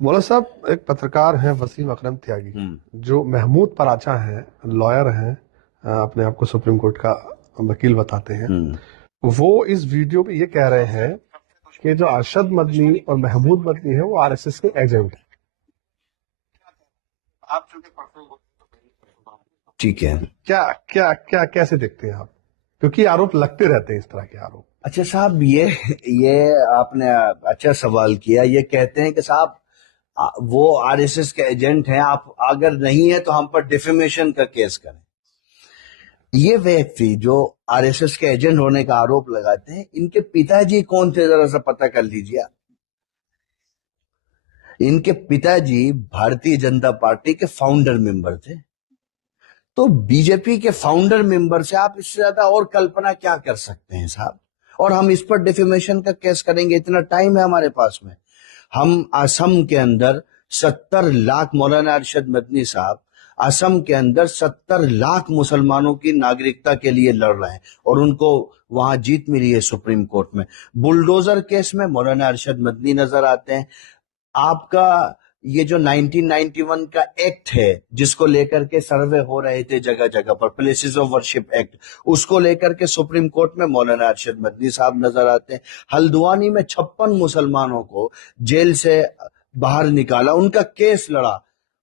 मौलाना साहब एक पत्रकार हैं वसीम अकरम त्यागी, जो महमूद पराचा हैं, लॉयर हैं, अपने आप को सुप्रीम कोर्ट का वकील बताते हैं। वो इस वीडियो में ये कह रहे हैं कि जो अरशद मदनी और महमूद मदनी है वो आरएसएस के एजेंट हैं। ठीक है। क्या क्या क्या कैसे देखते हैं आप? क्योंकि आरोप लगते रहते हैं, इस तरह के आरोप। अच्छा साहब, ये आपने अच्छा सवाल किया। ये कहते हैं कि साहब वो आरएसएस के एजेंट हैं, आप अगर नहीं है तो हम पर डिफेमेशन का केस करें। ये व्यक्ति जो आरएसएस के एजेंट होने का आरोप लगाते हैं, इनके पिताजी कौन थे जरा सा पता कर लीजिए। इनके पिताजी भारतीय जनता पार्टी के फाउंडर मेंबर थे। तो बीजेपी के फाउंडर मेंबर से आप इससे ज्यादा और कल्पना क्या कर सकते हैं साहब? और हम इस पर डिफेमेशन का केस करेंगे, इतना टाइम है हमारे पास में। हम असम के अंदर 70 लाख, मौलाना अरशद मदनी साहब असम के अंदर 70 लाख मुसलमानों की नागरिकता के लिए लड़ रहे हैं और उनको वहां जीत मिली है सुप्रीम कोर्ट में। बुलडोजर केस में मौलाना अरशद मदनी नजर आते हैं। आपका ये जो 1991 का एक्ट है जिसको लेकर के सर्वे हो रहे थे जगह जगह पर, प्लेसेस ऑफ वर्शिप एक्ट, उसको लेकर के सुप्रीम कोर्ट में मौलाना अरशद मदनी साहब नजर आते हैं। हल्द्वानी में 56 मुसलमानों को जेल से बाहर निकाला, उनका केस लड़ा,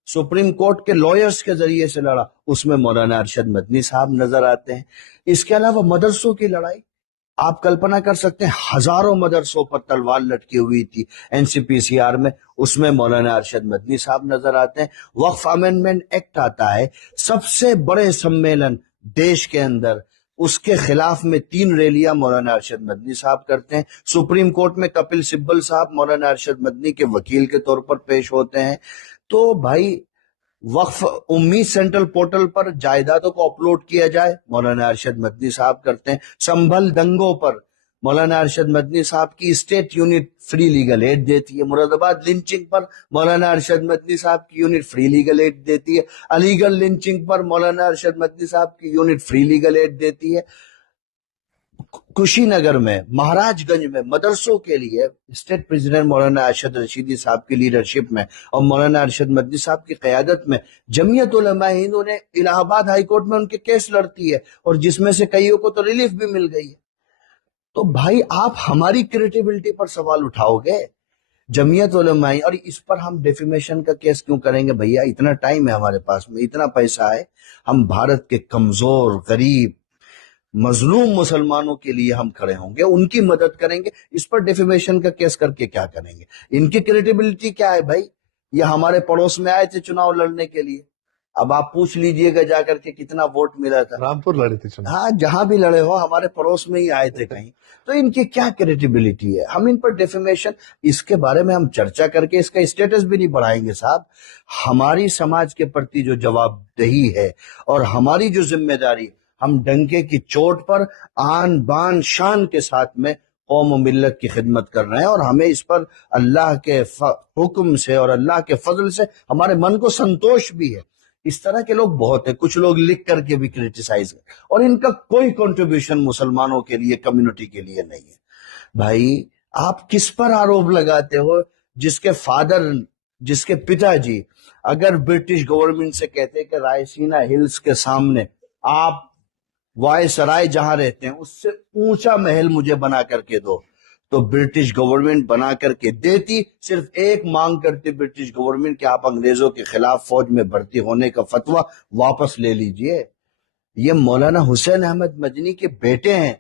सुप्रीम कोर्ट के लॉयर्स के जरिए से लड़ा, उसमें मौलाना अरशद मदनी साहब नजर आते हैं। इसके अलावा मदरसों की लड़ाई आप कल्पना कर सकते हैं, हजारों मदरसों पर तलवार लटकी हुई थी एनसीपीसीआर में, उसमें मौलाना अरशद मदनी साहब नजर आते हैं। वक्फ अमेंडमेंट एक्ट आता है, सबसे बड़े सम्मेलन देश के अंदर, उसके खिलाफ में 3 रैलियां मौलाना अरशद मदनी साहब करते हैं। सुप्रीम कोर्ट में कपिल सिब्बल साहब मौलाना अरशद मदनी के वकील के तौर पर पेश होते हैं। तो भाई, वक्फ उम्मीद सेंट्रल पोर्टल पर जायदादों को अपलोड किया जाए, मौलाना अरशद मदनी साहब करते हैं। संभल दंगों पर मौलाना अरशद मदनी साहब की state unit free legal aid देती है। मुरादाबाद लिंचिंग पर मौलाना अरशद मदनी साहब की यूनिट फ्री लीगल एड देती है। अलीगढ़ लिंचिंग पर मौलाना अरशद मदनी साहब की यूनिट फ्री लीगल एड देती है। कुशीनगर में, महाराजगंज में मदरसों के लिए स्टेट प्रेसिडेंट मौलाना अरशद रशीदी साहब की लीडरशिप में और मौलाना अरशद मदनी साहब की क़यादत में जमीयत उलमा हिंद ने इलाहाबाद हाई कोर्ट में उनके केस लड़ती है और जिसमें से कईयों को तो रिलीफ भी मिल गई है। तो भाई, आप हमारी क्रेडिबिलिटी पर सवाल उठाओगे, जमीयत उलमा हिंद, और इस पर हम डिफेमेशन का केस क्यों करेंगे भैया? इतना टाइम है हमारे पास में, इतना पैसा है, हम भारत के कमजोर, गरीब, मजलूम मुसलमानों के लिए हम खड़े होंगे, उनकी मदद करेंगे। इस पर डिफेमेशन का केस करके क्या करेंगे? इनकी क्रेडिबिलिटी क्या है भाई? ये हमारे पड़ोस में आए थे चुनाव लड़ने के लिए, अब आप पूछ लीजिएगा जाकर के कितना वोट मिला था। रामपुर लड़े थे चुनाव। हाँ, जहां भी लड़े हो, हमारे पड़ोस में ही आए थे कहीं। तो इनकी क्या क्रेडिबिलिटी है? हम इन पर डिफेमेशन, इसके बारे में हम चर्चा करके इसका स्टेटस भी नहीं बढ़ाएंगे साहब। हमारी समाज के प्रति जो जवाबदेही है और हमारी जो जिम्मेदारी, हम डंके की चोट पर आन बान शान के साथ में कौम और मिल्लत की खिदमत कर रहे हैं और हमें इस पर अल्लाह के हुक्म से और अल्लाह के फजल से हमारे मन को संतोष भी है। इस तरह के लोग बहुत है, कुछ लोग लिख करके भी क्रिटिसाइज कर, और इनका कोई कंट्रीब्यूशन मुसलमानों के लिए, कम्युनिटी के लिए नहीं है। भाई, आप किस पर आरोप लगाते हो? जिसके फादर, जिसके पिताजी अगर ब्रिटिश गवर्नमेंट से कहते कि रायसीना हिल्स के सामने आप वायसराय जहां रहते हैं उससे ऊंचा महल मुझे बना करके दो, तो ब्रिटिश गवर्नमेंट बना करके देती। सिर्फ एक मांग करती ब्रिटिश गवर्नमेंट कि आप अंग्रेजों के खिलाफ फौज में भर्ती होने का फतवा वापस ले लीजिए। ये मौलाना हुसैन अहमद मदनी के बेटे हैं,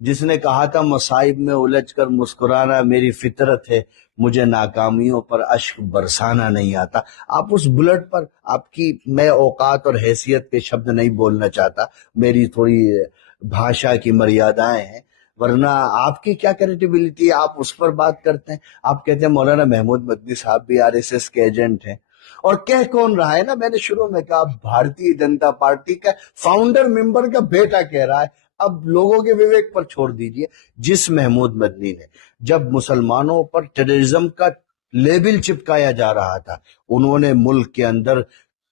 जिसने कहा था मसाइब में उलझकर मुस्कुराना मेरी फितरत है, मुझे नाकामियों पर अश्क बरसाना नहीं आता। आप उस बुलेट पर, आपकी, मैं औकात और हैसियत के शब्द नहीं बोलना चाहता, मेरी थोड़ी भाषा की मर्यादाएं हैं, वरना आपकी क्या क्रेडिबिलिटी है? आप उस पर बात करते हैं। आप कहते हैं मौलाना महमूद मदनी साहब भी आरएसएस के एजेंट हैं, और कह कौन रहा है ना, मैंने शुरू में कहा, भारतीय जनता पार्टी का फाउंडर मेंबर का बेटा कह रहा है। अब लोगों के विवेक पर छोड़ दीजिए। जिस महमूद मदनी ने, जब मुसलमानों पर टेररिज्म का लेबल चिपकाया जा रहा था, उन्होंने मुल्क के अंदर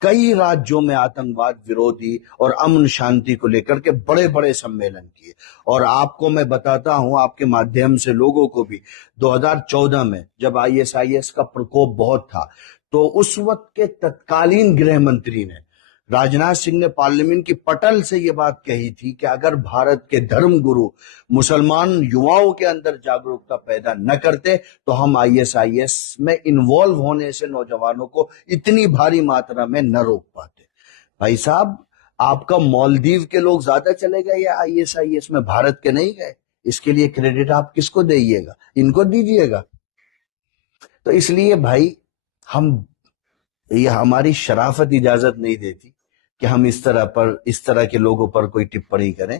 کئی راجیوں میں آتنکواد ورودھی اور امن شانتی کو لے کر کے بڑے بڑے سمیلن کیے. اور آپ کو میں بتاتا ہوں آپ کے مادھیم سے لوگوں کو بھی، 2014 میں جب ISIS کا پرکوپ بہت تھا تو اس وقت کے تتکالین گرہ منتری نے راجناتھ سنگھ نے پارلیمنٹ کی پٹل سے یہ بات کہی تھی کہ اگر بھارت کے دھرم گرو مسلمان یواؤں کے اندر جاگروکتا پیدا نہ کرتے تو ہم ISIS میں انوالو ہونے سے نوجوانوں کو اتنی بھاری ماترا میں نہ روک پاتے. بھائی صاحب آپ کا مالدیو کے لوگ زیادہ چلے گئے یا ISIS میں، بھارت کے نہیں گئے. اس کے لیے کریڈٹ آپ کس کو دئیے گا؟ ان کو دیجیے گا. تو اس لیے بھائی یہ ہماری شرافت اجازت نہیں دیتی کہ ہم اس طرح کے لوگوں پر کوئی ٹپڑی کریں.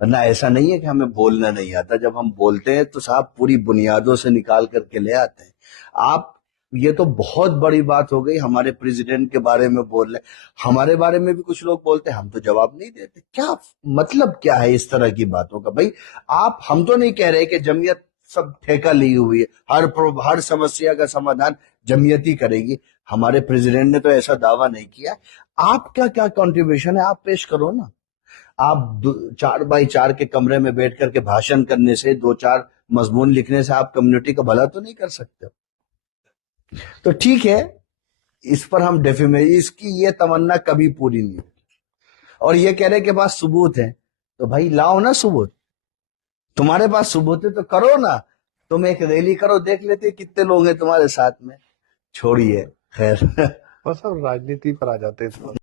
نہ ایسا نہیں ہے کہ ہمیں بولنا نہیں آتا، جب ہم بولتے ہیں تو صاحب پوری بنیادوں سے نکال کر کے لے آتے ہیں. آپ یہ تو بہت بڑی بات ہو گئی، ہمارے پریزیڈنٹ کے بارے میں بول رہے، ہمارے بارے میں بھی کچھ لوگ بولتے ہیں، ہم تو جواب نہیں دیتے. کیا مطلب کیا ہے اس طرح کی باتوں کا؟ بھائی ہم تو نہیں کہہ رہے کہ جمعیت سب ٹھیکہ لی ہوئی ہے، ہر سمسیا کا سمادھان جمعیتی کرے گی. ہمارے پریزیڈنٹ نے تو ایسا دعویٰ نہیں کیا. آپ کا کیا کنٹریبیوشن ہے آپ پیش کرو نا. آپ 4x4 کے کمرے میں بیٹھ کر کے بھاشن کرنے سے، 2-4 مضمون لکھنے سے آپ کمیونٹی کا بھلا تو نہیں کر سکتے. تو ٹھیک ہے، اس پر ہم اس کی یہ تمنا کبھی پوری نہیں ہوگی. اور یہ کہہ رہے کہ پاس ثبوت ہے، تو بھائی لاؤ نا ثبوت. تمہارے پاس ثبوت ہے تو کرو نا. تم ایک ریلی کرو، دیکھ لیتے کتنے لوگ ہیں تمہارے ساتھ میں. چھوڑیے، خیر. بس اب راجنیتی پر آ جاتے ہیں.